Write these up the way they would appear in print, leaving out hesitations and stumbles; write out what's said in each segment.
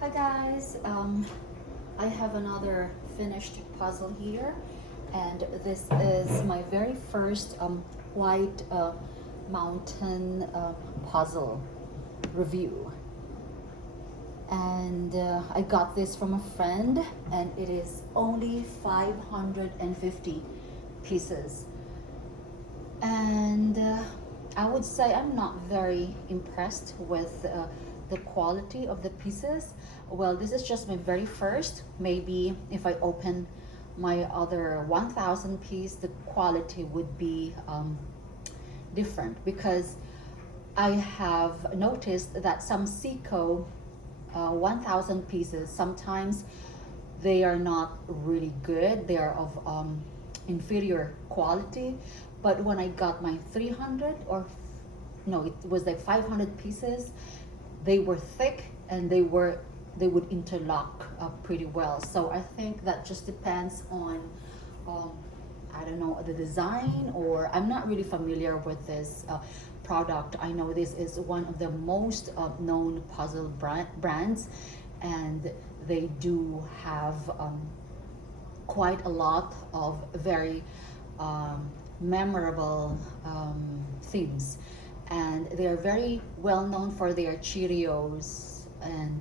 Hi guys, I have another finished puzzle here, and this is my very first white mountain puzzle review. And I got this from a friend, and it is only 550 pieces. And I would say I'm not very impressed with the quality of the pieces. Well, this is just my very first. Maybe if I open my other 1000 piece, the quality would be different, because I have noticed that some Seiko 1000 pieces, sometimes they are not really good. They are of inferior quality. But when I got my 300, or no, it was like 500 pieces, they were thick and they would interlock pretty well. So I think that just depends on I don't know, the design, or I'm not really familiar with this product. I know this is one of the most known puzzle brands, and they do have quite a lot of very memorable themes, and they are very well known for their Cheerios and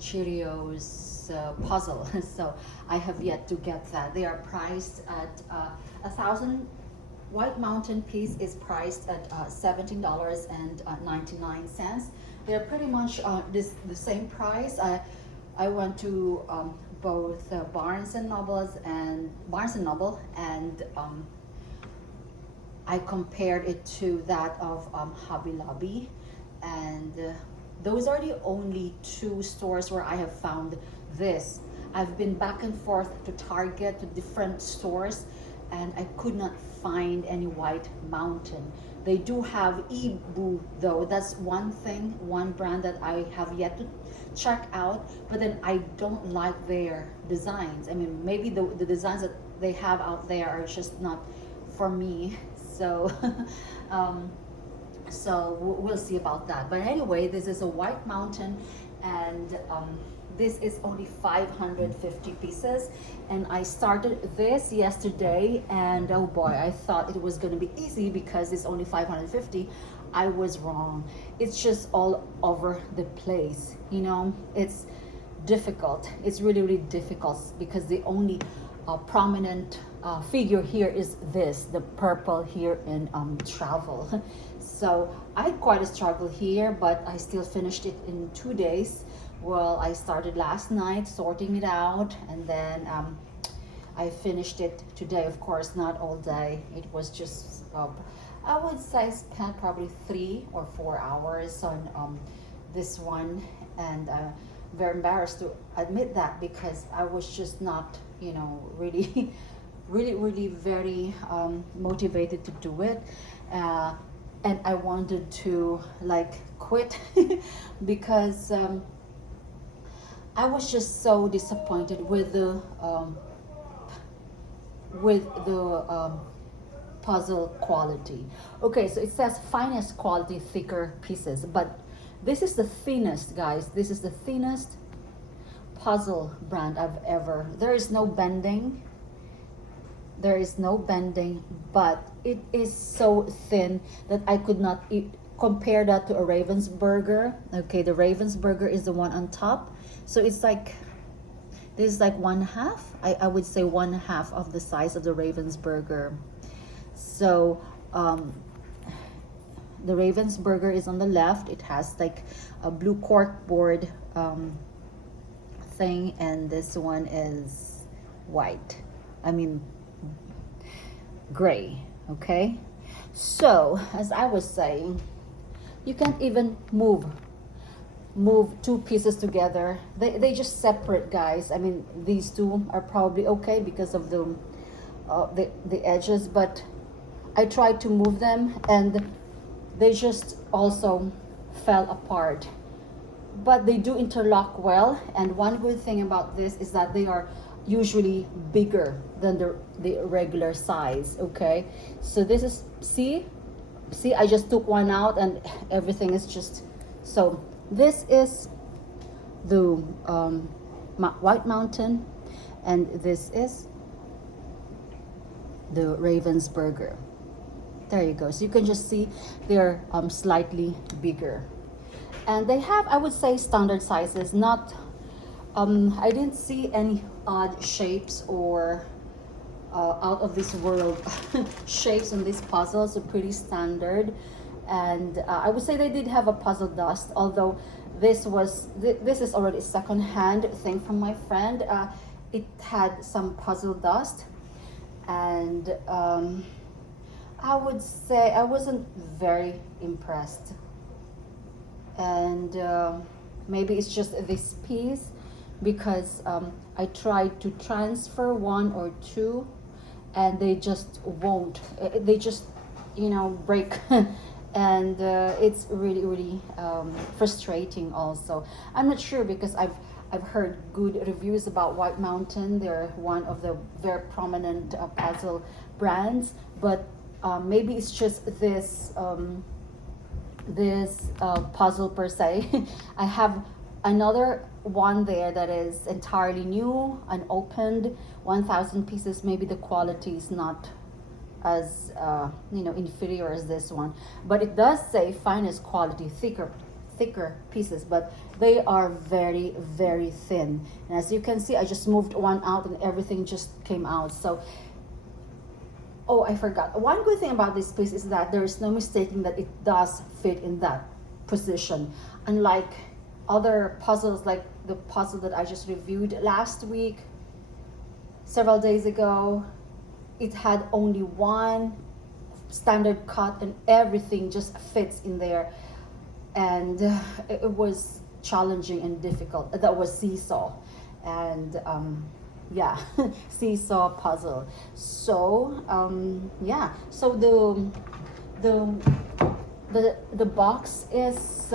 Cheerios puzzle. So I have yet to get that. They are priced at 1,000. White Mountain piece is priced at $17.99. They're pretty much the same price. I went to both Barnes and Noble, and I compared it to that of Hobby Lobby, and those are the only two stores where I have found this. I've been back and forth to Target, to different stores, and I could not find any White Mountain. They do have Ibu though. That's one thing, one brand that I have yet to check out, but then I don't like their designs. I mean, maybe the designs that they have out there are just not for me. So we'll see about that. But anyway, this is a White Mountain, and this is only 550 pieces, and I started this yesterday, and oh boy, I thought it was going to be easy because it's only 550. I was wrong. It's just all over the place, you know. It's difficult. It's really difficult, because the only prominent figure here is the purple here in travel. So I had quite a struggle here, but I still finished it in 2 days. Well, I started last night sorting it out, and then I finished it today. Of course, not all day. It was just, I would say, spent probably 3 or 4 hours on this one, and very embarrassed to admit that, because I was just not, you know, really, really very motivated to do it. And I wanted to like quit because I was just so disappointed with the puzzle quality. Okay, so it says finest quality, thicker pieces, but this is the thinnest, guys. This is the thinnest puzzle brand I've ever. There is no bending. There is no bending, but it is so thin that I could not compare that to a Ravensburger. Okay, the Ravensburger is the one on top. So it's like, this is like 1/2. I would say 1/2 of the size of the Ravensburger. So the Ravensburger is on the left. It has like a blue cork board thing, and this one is white. I mean, gray. Okay, so as I was saying, you can't even move 2 pieces together. They just separate, guys. I mean, these two are probably okay because of the edges, but I tried to move them and they just also fell apart. But they do interlock well, and one good thing about this is that they are usually bigger than the regular size. Okay, so this is, see, I just took one out and everything is just, so this is the White Mountain, and this is the Ravensburger. There you go. So you can just see they're slightly bigger, and they have, I would say, standard sizes. Not, I didn't see any odd shapes or out of this world shapes on these puzzles. Are pretty standard, and I would say they did have a puzzle dust, although this is already a second-hand thing from my friend. It had some puzzle dust, and I would say I wasn't very impressed, and maybe it's just this piece, because I tried to transfer one or two, and they just won't. They just, break. And it's really frustrating also. I'm not sure, because I've heard good reviews about White Mountain. They're one of the very prominent puzzle brands, but maybe it's just this puzzle per se. I have another one there that is entirely new, unopened, 1,000 pieces. Maybe the quality is not as inferior as this one, but it does say finest quality, thicker pieces, but they are very thin. And as you can see, I just moved one out and everything just came out. So, oh, I forgot, one good thing about this piece is that there is no mistaking that it does fit in that position, unlike other puzzles, like the puzzle that I just reviewed last week, several days ago. It had only one standard cut and everything just fits in there, and it was challenging and difficult. That was Seesaw, and yeah, Seesaw puzzle. So yeah, so the box is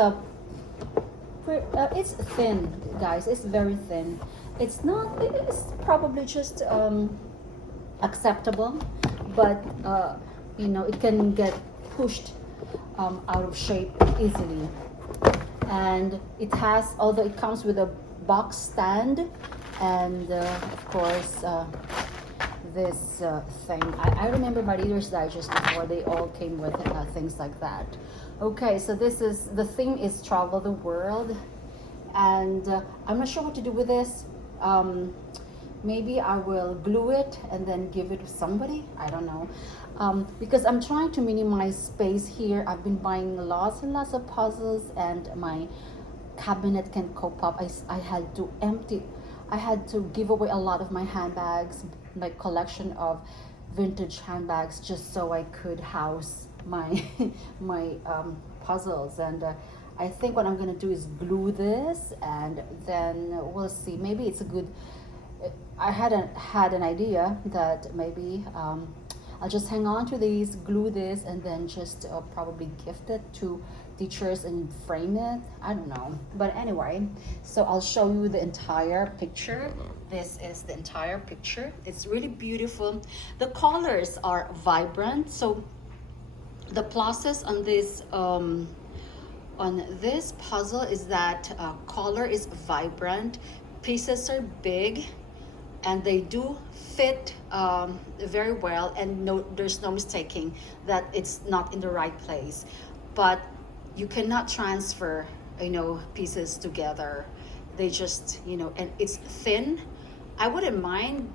it's thin, guys. It's very thin. It's not, it's probably just acceptable, but it can get pushed out of shape easily. And it has, although it comes with a box stand, and of course this thing. I remember my Reader's Digest before, they all came with things like that. Okay, so this is, the theme is Travel the World, and I'm not sure what to do with this. Maybe I will glue it and then give it to somebody. I don't know. Because I'm trying to minimize space here. I've been buying lots and lots of puzzles, and my cabinet can cope up. I had to empty, I had to give away a lot of my handbags, my collection of vintage handbags, just so I could house my my puzzles. And I think what I'm gonna do is glue this, and then we'll see. Maybe it's a good, I had an idea that maybe I'll just hang on to these, glue this, and then just probably gift it to teachers and frame it. I don't know. But anyway, so I'll show you the entire picture. This is the entire picture. It's really beautiful. The colors are vibrant. So the pluses on this puzzle is that color is vibrant, pieces are big, and they do fit very well, and there's no mistaking that it's not in the right place. But you cannot transfer pieces together. They just and it's thin. I wouldn't mind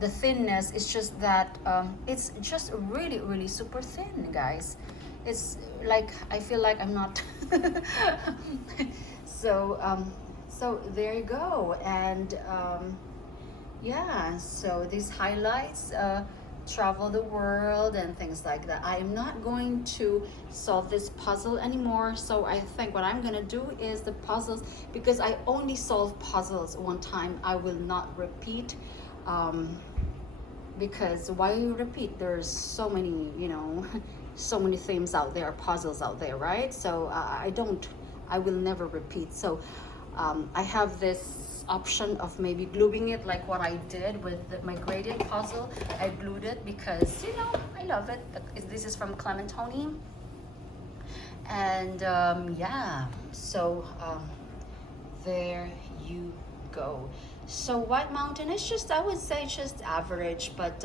the thinness. It's just that it's just really super thin, guys. It's like, I feel like I'm not so there you go. And yeah, so these highlights travel the world and things like that. I am not going to solve this puzzle anymore. So I think what I'm gonna do is the puzzles, because I only solve puzzles one time, I will not repeat, because why you repeat? There's so many so many themes out there, puzzles out there, right? So I will never repeat. So I have this option of maybe gluing it, like what I did with my gradient puzzle. I glued it because I love it. This is from Clementoni, and yeah, so there you go. So White Mountain is just, I would say, just average, but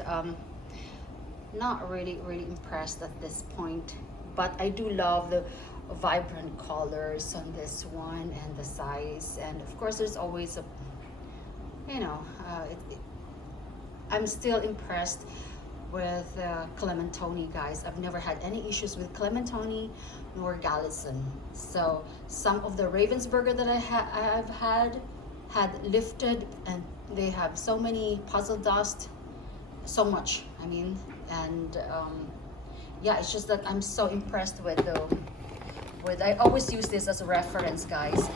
not really impressed at this point. But I do love the vibrant colors on this one and the size, and of course there's always a, you know, I'm still impressed with Clementoni, guys. I've never had any issues with Clementoni nor Gallison. So some of the Ravensburger that I've had lifted, and they have so many puzzle dust, so much, I mean, and yeah, it's just that I'm so impressed with the I always use this as a reference, guys.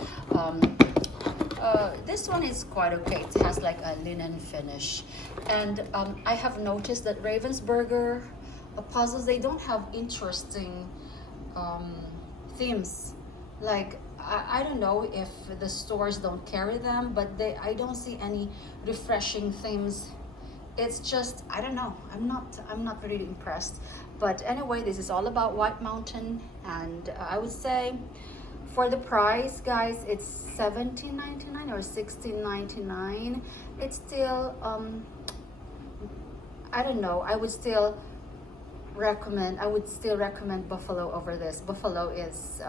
This one is quite okay. It has like a linen finish, and I have noticed that Ravensburger puzzles, they don't have interesting themes. Like I don't know if the stores don't carry them, but I don't see any refreshing themes. It's just, I don't know, I'm not really impressed. But anyway, this is all about White Mountain, and I would say for the price, guys, it's $17.99 or $16.99. It's still I don't know, I would still recommend Buffalo over this. Buffalo is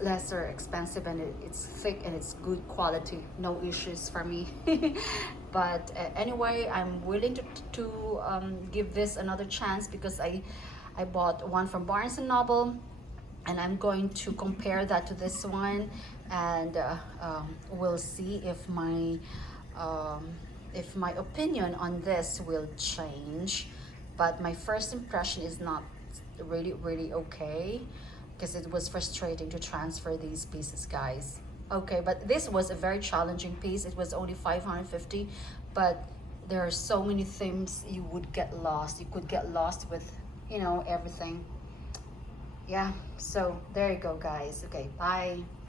lesser expensive, and it's thick and it's good quality, no issues for me. But anyway, I'm willing to give this another chance, because I bought one from Barnes and Noble, and I'm going to compare that to this one, and we'll see if my opinion on this will change. But my first impression is not really okay, because it was frustrating to transfer these pieces, guys. Okay, but this was a very challenging piece. It was only 550, but there are so many themes, you would get lost. You could get lost with, you know, everything. Yeah, so there you go, guys. Okay, bye.